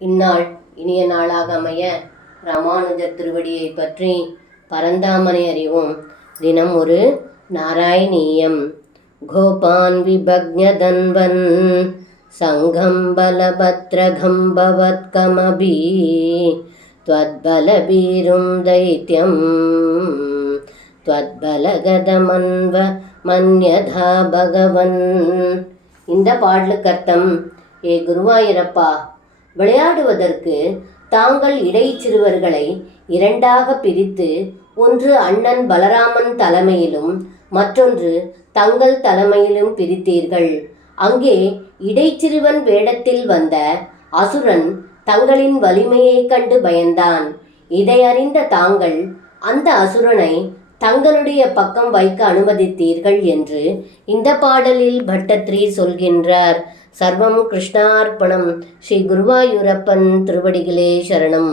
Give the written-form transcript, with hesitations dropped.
இந்நாள் இனிய நாளாக அமைய ராமானுஜர் திருவடியை பற்றி பரந்தாமனை அறிவோம். தினம் ஒரு நாராயணீயம். கோபான் விபக்ஞதன்வன் சங்கம் பலபத்ரகம் பவத்கமபி த்வத்பலபீரும் தைத்யம் த்வத்பலகதமன்வ மன்யதா பகவன். இந்த பாடலுக்கு அர்த்தம்: ஏ குருவாயூரப்பா, விளையாடுவதற்கு தாங்கள் இடைச்சிறுவர்களை இரண்டாக பிரித்து ஒன்று அண்ணன் பலராமன் தலைமையிலும் மற்றொன்று தங்கள் தலைமையிலும் பிரித்தீர்கள். அங்கே இடைச்சிறுவன் வேடத்தில் வந்த அசுரன் தங்களின் வலிமையைக் கண்டு பயந்தான். இதை அறிந்த தாங்கள் அந்த அசுரனை தங்களுடைய பக்கம் வைக்க அனுமதித்தீர்கள் என்று இந்த பாடலில் பட்டத்ரி சொல்கின்றார். சர்வம் கிருஷ்ணார்ப்பணம். ஸ்ரீ குருவாயூரப்பன் திருவடிகளே சரணம்.